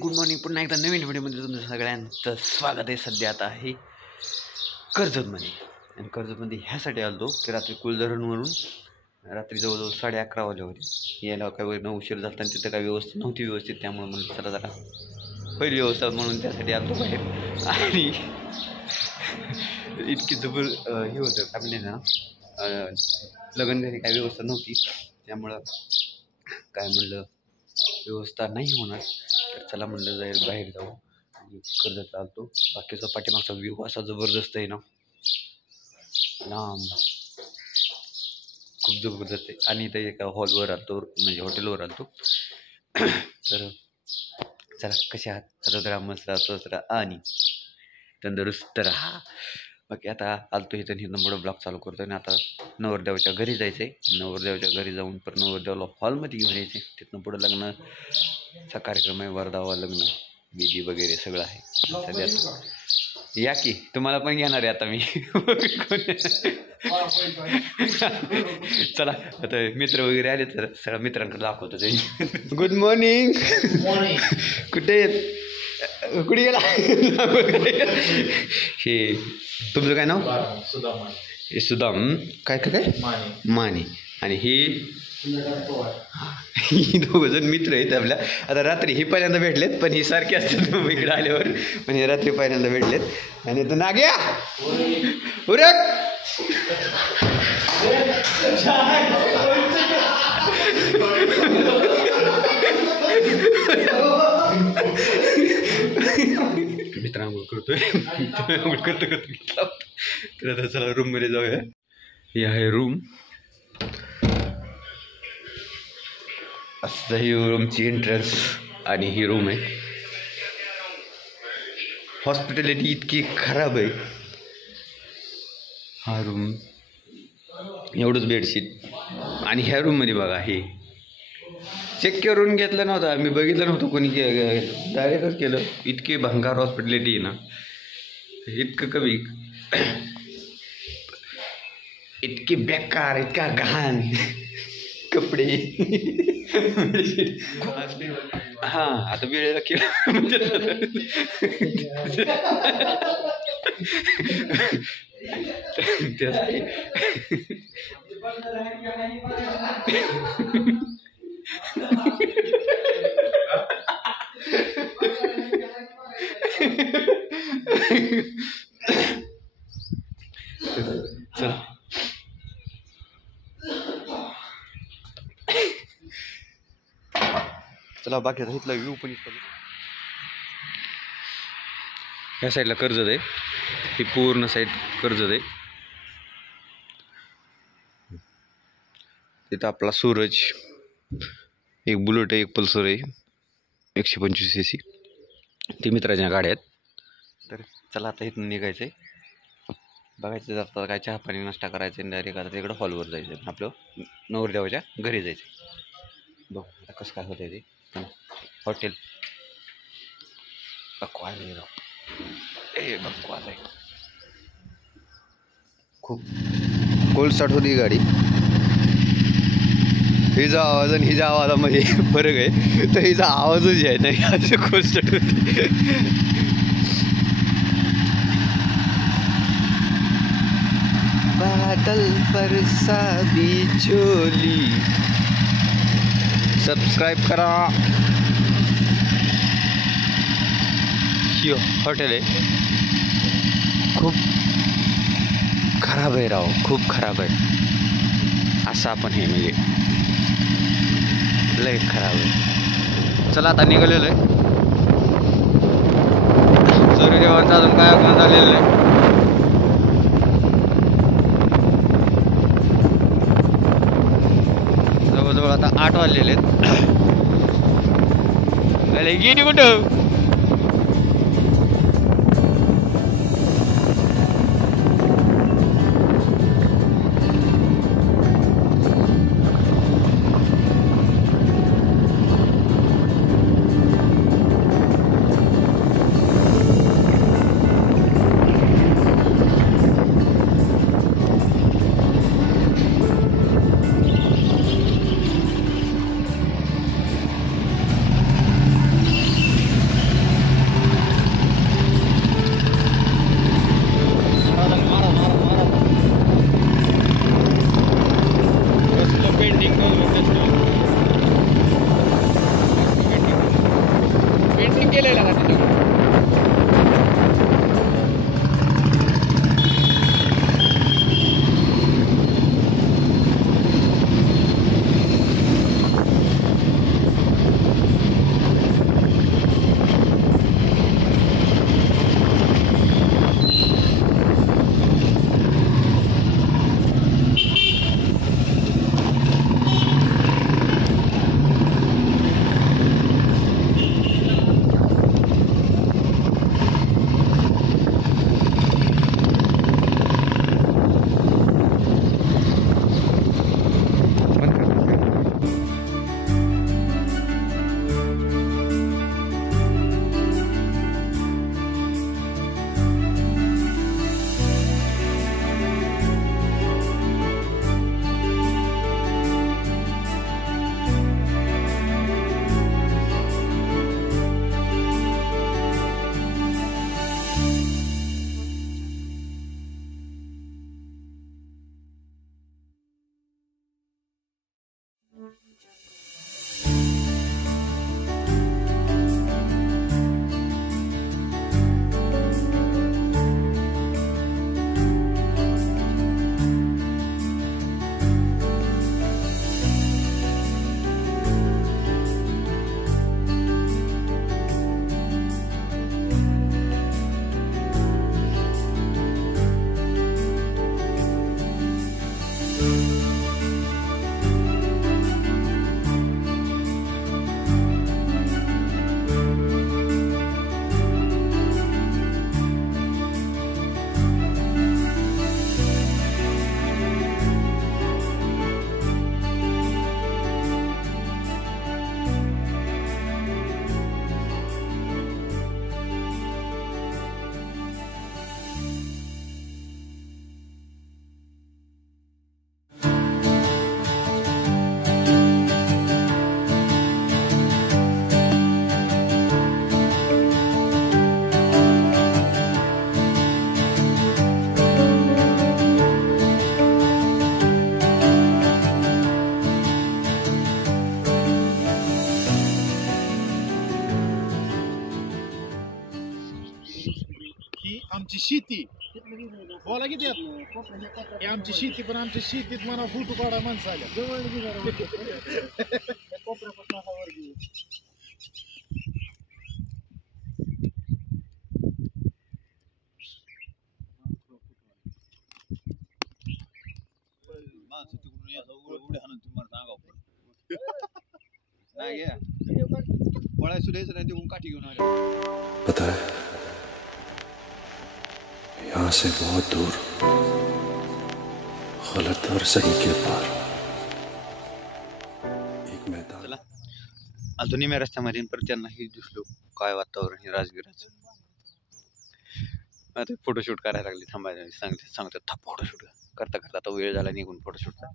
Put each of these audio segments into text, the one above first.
Good morning. पुन्हा एकदा नवीन व्हिडिओमध्ये तुमचं सगळ्यांचं स्वागत आहे. सध्या आता आहे कर्जतमध्ये आणि कर्जतमध्ये ह्यासाठी आलो की रात्री कुलधरणवरून रात्री जवळजवळ 11:30 वाजले होते. यायला काय वेळ उशीर झाला आणि तिथं काय व्यवस्था नव्हती व्यवस्थित, त्यामुळे म्हणून चला जरा होईल व्यवस्था म्हणून त्यासाठी आलो बाहेर. आणि इतकी जबर हे होतं काय म्हणले ना, लग्न घरी काय व्यवस्था नव्हती, त्यामुळं काय म्हणलं व्यवस्था नाही होणार, तर चला म्हणलं जाईल बाहेर जाऊ आणि कर्जत आलतो. बाकीचा पाठीमागचा व्ह्यू असा जबरदस्त आहे ना, लांब खूप जबरदस्त आहे. आणि इथे एका हॉलवर आलतो, म्हणजे हॉटेलवर आलतो. तर चला कसे आहात, सतत राहा, मस्त राहा, स्वस्त राहा आणि तंदुरुस्त राहा. बाकी आता आलतो इथं इथून पुढं ब्लॉग चालू करतो आणि आता नवरदेवाच्या घरी जायचं आहे. नवरदेवाच्या घरी जाऊन परत नवरदेवाला हॉलमध्ये घेऊन यायचं आहे. तिथनं पुढं लग्नाचा कार्यक्रम आहे, वरदावा लग्न विधी वगैरे सगळं आहे. सध्या या की तुम्हाला पण घेणार आहे आता मी. चला आता मित्र वगैरे आले तर सगळ्या मित्रांकडे दाखवतो ते. Good morning. कुठे कुठे गेला? हे तुमचं काय नाव? सुदाम. काय काय माने. आणि ही दोघं जण मित्र आहेत आपल्या. आता रात्री ही पहिल्यांदा भेटलेत, पण ही सारखी असतात इकडे आल्यावर, पण हे रात्री पहिल्यांदा भेटलेत. आणि तो नाग्या उरक मित्र आंघोळ करतोय. आंघोळ करतो घेतला. तर आता चला रूम मध्ये जाऊया. ही आहे रूम. असं ही रूमची एंट्रन्स आणि ही रूम आहे. हॉस्पिटॅलिटी इतकी खराब आहे. हा रूम एवढंच बेडशीट. आणि ह्या रूममध्ये बघा, हे चेक करून घेतलं नव्हतं, आम्ही बघितलं नव्हतं कोणी डायरेक्टच केलं. इतकी भंगार हॉस्पिटॅलिटी आहे ना, इतकं कमी, इतकी बेकार, इतका घाण कपडे. हा आता वेळेला केलं चला. चला बाकी इथला व्ह्यू पण इथं. ह्या साईडला कर्जत आहे, ही पूर्ण साईड कर्जत आहे. तिथं आपला सूरज, एक बुलेट आहे, एक पल्सर आहे 125 cc. ती मित्राच्या गाड्या आहेत. तर चला आता इथून निघायचं आहे. बघायचं जाता काय चहा पाणी नाश्ता करायचं आणि डायरेक्ट आता तिकडं हॉलवर जायचं आहे, आपलं नवरदेवाच्या घरी जायचं आहे. बघू आता कसं काय होतं ते. हॉटेल बकवास आहे राव, बकवास आहे खूप. कोल्ड स्टार्ट होती गाडी. हिचा आवाज आणि हिच्या आवाजामध्ये फरक आहे, तर हिचा आवाजच आहे नाही असं कोल्ड स्टार्ट होती. बादल पर सादी चोली. सबस्क्राईब करा. ही हॉटेल आहे, खूप खराब आहे राव, खूप खराब आहे. असं आपण हे म्हणजे लय खराब आहे. चला आता निघालेलं आहे. सूर्यदेवांचं अजून काय आगमन झालेलं आहे. जवळजवळ आता 8 वाजलेले आहेत. गेली कुठं? शेती बोला किती हे आमची शेती पण आमच्या शेतीत म्हणा फोटो काढा माणसं आल्या पता है यहाँ से बहुत दूर गलत और सही के पार एक मैदान अजूनही मी रस्त्यामध्ये परत त्यांनाही दिसलो काय वातावरण हे राजगिराचं. आता फोटोशूट करायला लागले थांबायला सांगतात फोटोशूट करता करता आता वेळ झाला निघून फोटोशूटचा.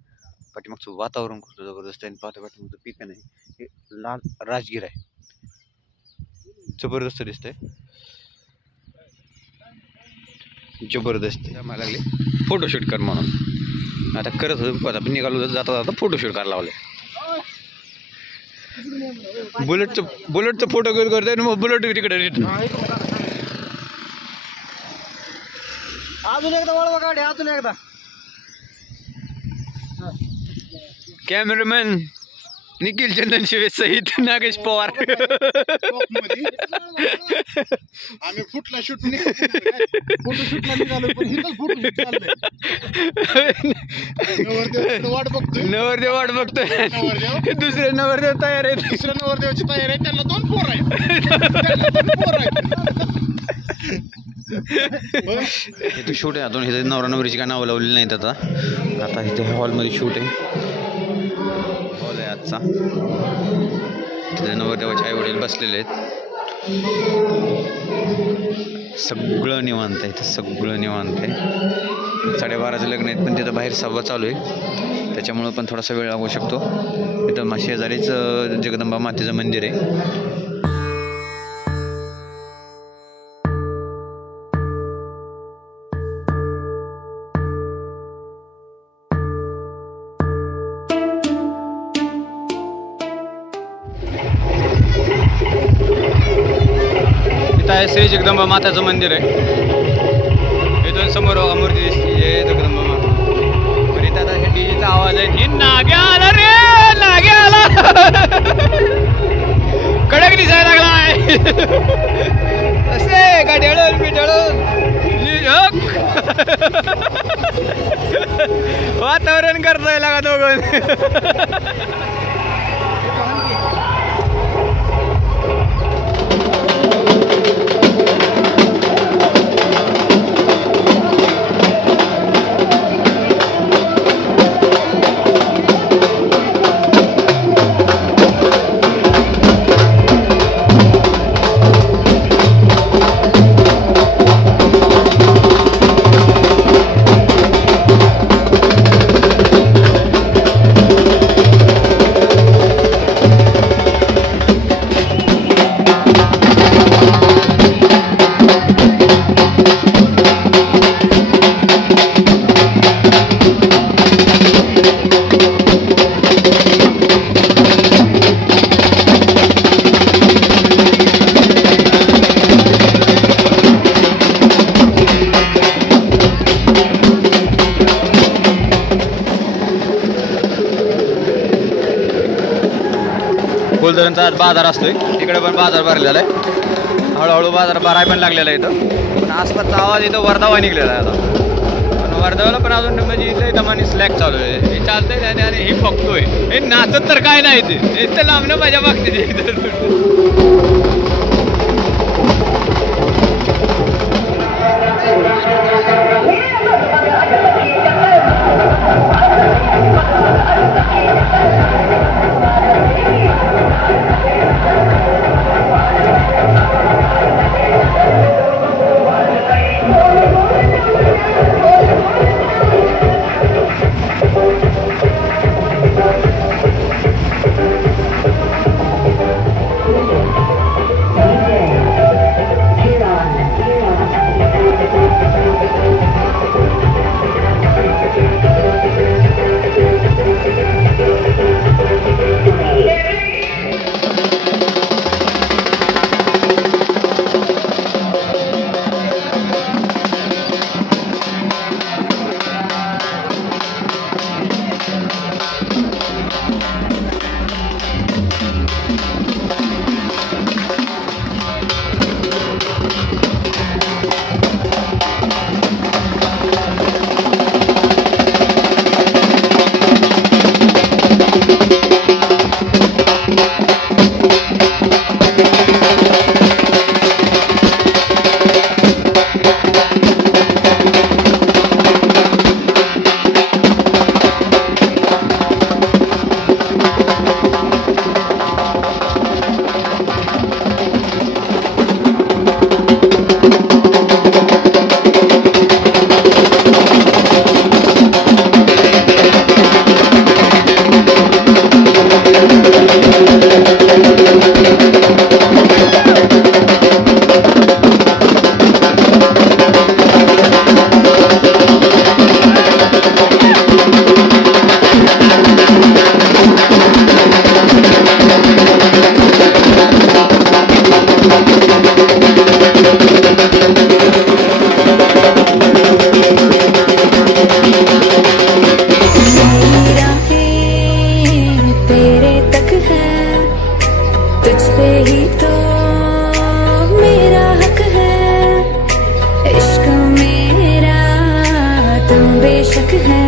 पाठीमागचं वातावरण खूप जबरदस्त आहे. पाठीमागचं पीक नाही हे लाल राजगिर आहे. जबरदस्त दिसतंय जबरदस्त. मला लागले फोटोशूट कर म्हणून आता करत होतो. आता निघालो जाता जाता फोटोशूट करायला लावले. बुलेटचं फोटो घेऊन करतोय मग बुलेट तिकडे अजून एकदा वळवा काढे अजून एकदा. कॅमेरामॅन निखिल चंदन शिवे सहित नागेश पवार. आम्ही फुटला शूट फोटो शूटला निघालो पण इथं फोटो चाललंय. वाट बघतोय नवरदेव वाट बघतोय. दुसरे नवरदेव तयार आहेत. दुसऱ्या नवरदेवाची तयारी आहे. त्यांना 2 पोर आहेत. इथे शूट आहे अजून. इथे नवरा नवरीची काय नावं लावलेली नाहीत. आता इथे हॉलमध्ये शूट आहे. हॉल आहे आजचा. तिथे नवरदेवाचे आई वडील बसलेले आहेत. सगळं निवांत आहे इथं. सगळं निवांत आहे. 12:30चं लग्न आहेत पण तिथं बाहेर सभा चालू आहे त्याच्यामुळं पण थोडासा वेळ लागू शकतो. इथं शेजारीच जगदंबा मातेचं मंदिर आहे. आहे श्री जगदंबा माताचं मंदिर आहे. इथून समोर मूर्ती दिसते जगदंबा माता. पण इथं आता डीजेचा आवाज आहे. ही नाग्या आला रे नाग्या आला कडक दिसायला लागलाय. असे गाड्याळून पिटाळून वातावरण करतोय लागा दोघं. फुलधरणचा आज बाजार असतोय. इकडे पण बाजार भरलेला आहे. हळूहळू बाजार भराय पण लागलेला आहे इथं. पण आसपासचा आवाज इथं वर्धावा निघलेला आहे आता. पण वर्धावाला पण अजून म्हणजे इथं दमानी स्लॅक चालू आहे. हे चालतंय त्याने आणि हे बघतोय. हे नाचत तर काय नाही ते इथं लांबणं माझ्या बघते. तो बेशक है,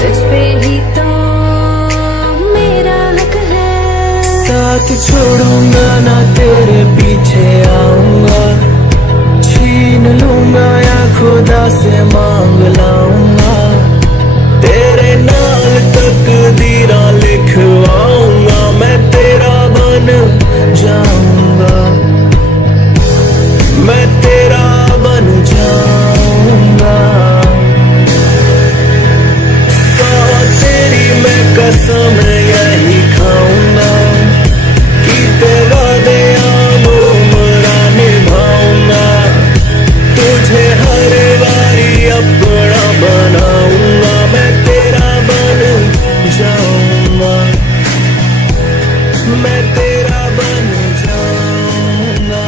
तुझ पे ही तो मेरा हक है। साथ छोड़ूंगा ना तेरे पीछे आऊंगा, छीन लूंगा या खुदा से मांग लाऊंगा, तेरे नाल तकदीरा लिखवाऊंगा, मैं तेरा बन जाऊंगा, मैं तेरा बन जाऊंगा। सौ तेरी मैं कसम यही खाऊंगा, कीते वादे उम्र निभाऊंगा, तुझे हर बारी अपना बनाऊंगा, मैं तेरा बन जाऊंगा, मैं तेरा बन जाऊंगा।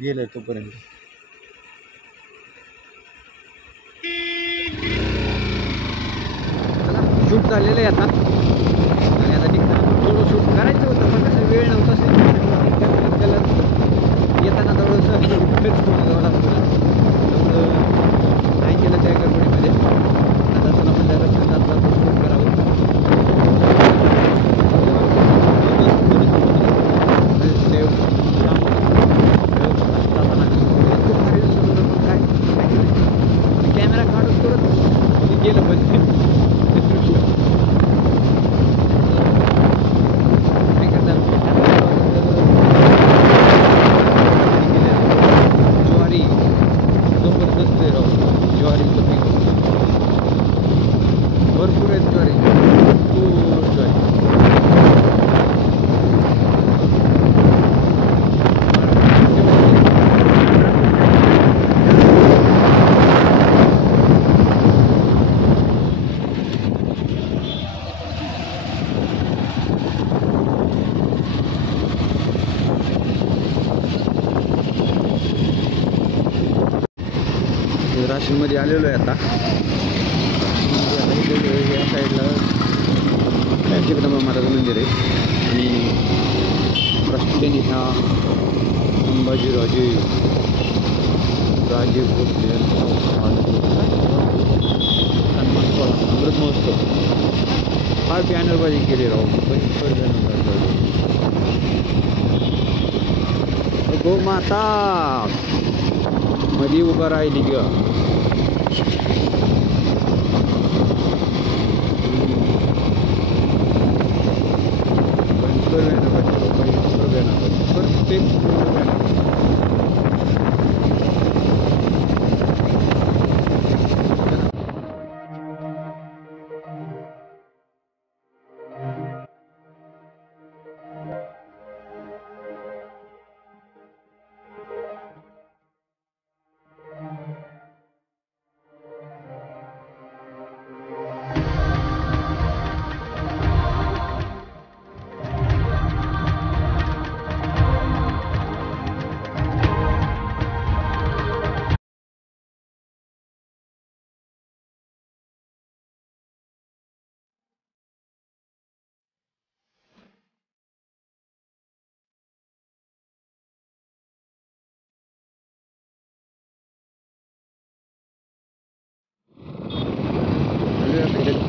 गेलं तोपर्यंत शूट झालेलं आहे आता आणि आता निघताना थोडं शूट करायचं होतं पण कसं वेळ नव्हता त्याला येताना थोडंसं जवळ नाही केलं त्या गडबडीमध्ये आता चला म्हणजे रस्त्यात आता शूट करावं. कॅमेरा काढून करत गेलं पण ज्वारी जबरदस्त आहे राव, ज्वारीचं पीक भरपूर आहेत, ज्वारी भरपूर ज्वारी. राशीनमध्ये आलेलो आहे आता. या साईडला जगदंबा महाराज मंदिर आहे आणि रस्त्याने ह्या संभाजीराजे भोसले अमृत महोत्सव फार बॅनरबाजी केली राहू गो माता मध्ये उभा राहिली ग.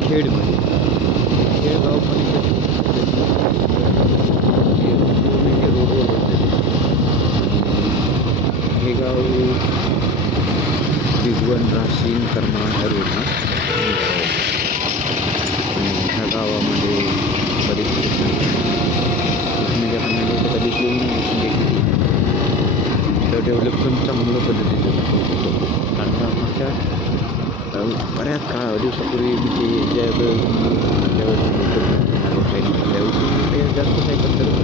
खेडमध्ये खेडगाव पण रोडवर हे गाव भिगवण राशीन करमाळा ह्या रोडला. ह्या गावामध्ये बरेच कधी तर डेव्हलपमेंट चांगल्या पद्धतीचं कारण मागच्या बऱ्याच दिवसापूर्वी मी ज्यावेळेस जास्त सायकल करत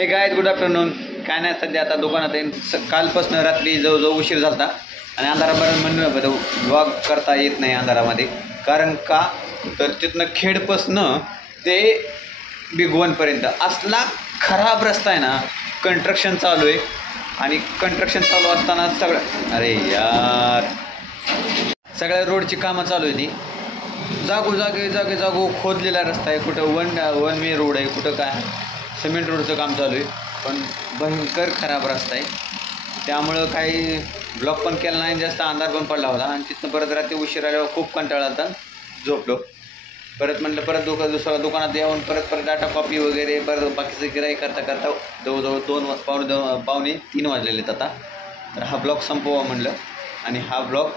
हे गायज गुड आफ्टरनून. काय नाही सध्या आता दुकानात आहे. कालपासून रात्री जवळजवळ उशीर झाला आणि अंधारापर्यंत म्हणून ब्लॉग करता येत नाही अंधारामध्ये. कारण का तर तिथनं खेडपासनं ते बिगवनपर्यंत असला खराब रस्ता आहे ना. कंस्ट्रक्शन चालू आहे आणि कंस्ट्रक्शन चालू असताना अरे यार सगळ्या रोडची कामं चालू आहे. ती जागो खोदलेला रस्ता आहे. कुठं वन वे रोड आहे, कुठं काय सिमेंट रोडचं काम चालू आहे. पण भयंकर खराब रस्ता आहे. त्यामुळं काही ब्लॉक पण केला नाही, जास्त अंधार पण पडला होता. आणि तिथनं परत रात्री उशीर आल्यावर खूप कंटाळा आला, झोपलो. परत म्हटलं परत दुसऱ्या दुकानात येऊन परत डाटा कॉपी वगैरे परत बाकीचं गिराई करता जवळजवळ पावणे 3 वाजलेले आहेत आता. तर हा ब्लॉग संपवा म्हणलं आणि हा ब्लॉग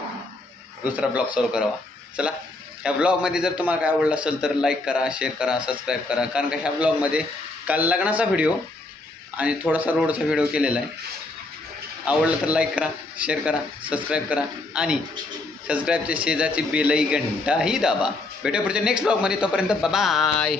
दुसरा ब्लॉग चालू करावा. चला, ह्या ब्लॉगमध्ये जर तुम्हाला काय आवडलं असेल तर लाईक करा, शेअर करा, सबस्क्राईब करा. कारण का ह्या ब्लॉगमध्ये काल लग्नाचा व्हिडिओ आणि थोडासा रोडचा व्हिडिओ केलेला आहे. आवडलं तर लाईक करा, शेअर करा, सबस्क्राईब करा आणि सबस्क्राईबच्या शेजारची बेलही घंटाही दाबा. भेटूया पुढच्या नेक्स्ट ब्लॉगमध्ये. तोपर्यंत बाय.